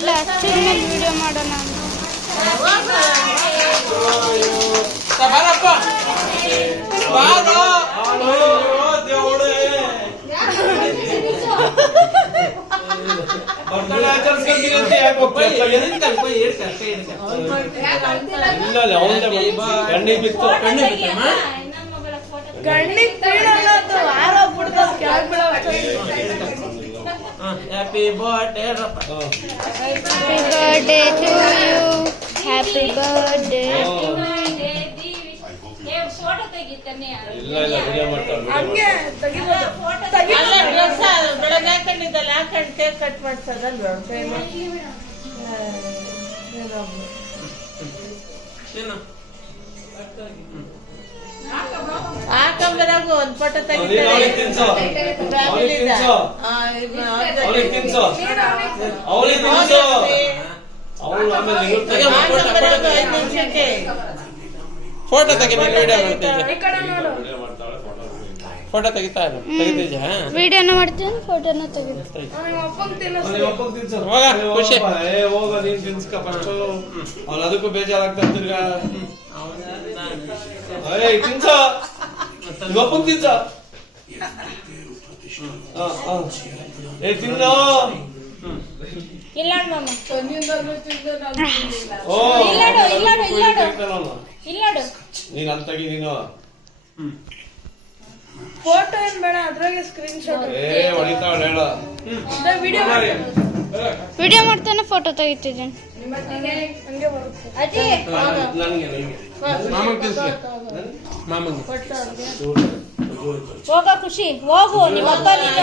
ಅಲ್ಲ ಹಚ್ಚಿದ್ಮೇಲೆ ವಿಡಿಯೋ ಮಾಡೋಣ Happy birthday, Happy birthday to you. Happy birthday. ಬೆಳಗ್ಗೆ ಹಾಕೊಂಡಿದ್ದಲ್ಲ ಹಾಕೊಂಡು ಕೇಕ್ ಕಟ್ ಮಾಡ್ಸೋದಲ್ವಾ ಹಾಕೊಂಬರಾಗು ಒಂದ್ ಫೋಟೋ ಫೋಟೋ ತೆಗಿ ಫೋಟೋ ತೆಗಿತಾ ತೆಗಿತೀಜ ವಿಡಿಯೋನ ಮಾಡ್ತೀನಿ ಫೋಟೋನ ತೆಗಿತೀನಿ ಖುಷಿ ಹೋಗ ನೀನ್ ತಿನ್ಸ್ಕ ಫಸ್ಟ್ ಅವ್ನು ಅದಕ್ಕೂ ಬೇಜಾರಾಗ್ತಾ ತಿರ್ಗ ತಿನ್ಸ ಒಪ್ಪಂಗ್ ತಿನ್ಸ ತಿನ್ನೋ ಇಲ್ಲ ಮಾಮ ನೀನ್ ಅಲ್ಲಿ ತೆಗಿ ನೀನು ಫೋಟೋ ಏನ್ ಬೇಡ ಅದ್ರಾಗೆ ಸ್ಕ್ರೀನ್ ಶಾಟ್ ಹೊಡಿತಾಳ ಹೇಳ ವಿಡಿಯೋ ಮಾಡ್ತಾನೆ ಫೋಟೋ ತೆಗಿತಿದ್ದೀನಿ ಅಜ್ಜಿ ಮಾಮಂಗೆ ಹೋಗ ಖುಷಿ ಹೋಗು ನಿಮ್ಮ ಅಪ್ಪ ನೀನು